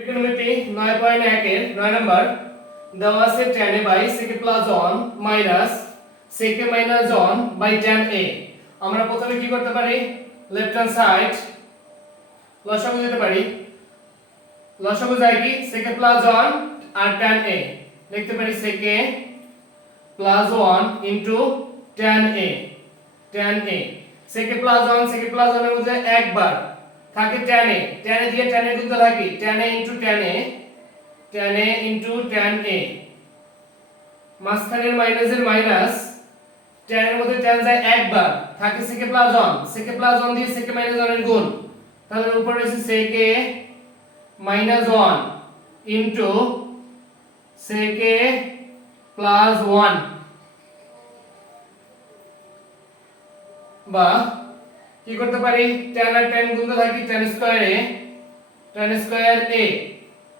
ত্রিকোণমিতি নয় পয়েন্ট একের নম্বর দেওয়া আছে a by sec plus one minus sec minus by tan a আমরা প্রথমে কি করতে পারি? লেফট হ্যান্ড সাইড লসাগু দিতে পারি। লসাগু যায় কি? সেকে প্লাস ওয়ান আর টেন এ লিখতে পারি sec plus one into tan a tan a sec plus one সেকে প্লাস ওয়ানের মধ্যে একবার থাকে টেন এ। টেন এ দিয়ে টেন এ গুণতে থাকি tan a into tan a tan a into tan a. মাঝখানের মাইনাসের মাইনাস টেন এর মধ্যে টেন যায় একবার। থাকে sec plus one sec plus one দিয়ে সেকে মাইনাস ওয়ানের গুণ। তাহলে উপরে রয়েছে sec minus one into sec plus one বা কি করতে পারি? tan আর tan গুণতে থাকি tan square a tan square a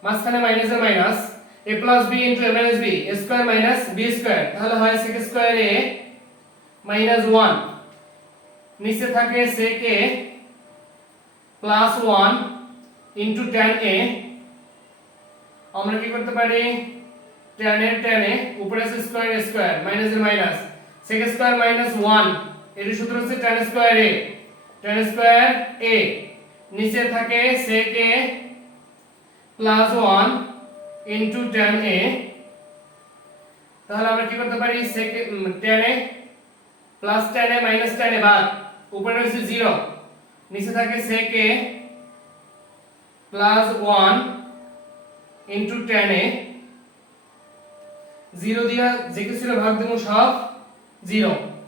মাঝখানে minus R minus a plus b into a minus b, a square minus b square তাহলে হয় sec স্কয়ার a মাইনাস 1 নিচে থাকে sec a plus 1 into tan a আমরা কি করতে পারি? tan এর tan এ উপরে আছে স্কয়ার স্কয়ার মাইনাস এর মাইনাস sec স্কয়ার মাইনাস 1 এর সূত্র হচ্ছে tan square a tan square a. নিচে থাকে sec a plus 1 into tan a. তাহলে আমরা কি করতে পারি? sec tan a plus tan a minus tan a বাদ। উপরে রয়েছে 0 নিচে থাকে sec a plus 1 into tan a 0 দিয়া যে কিছু ভাগ দেবো সব 0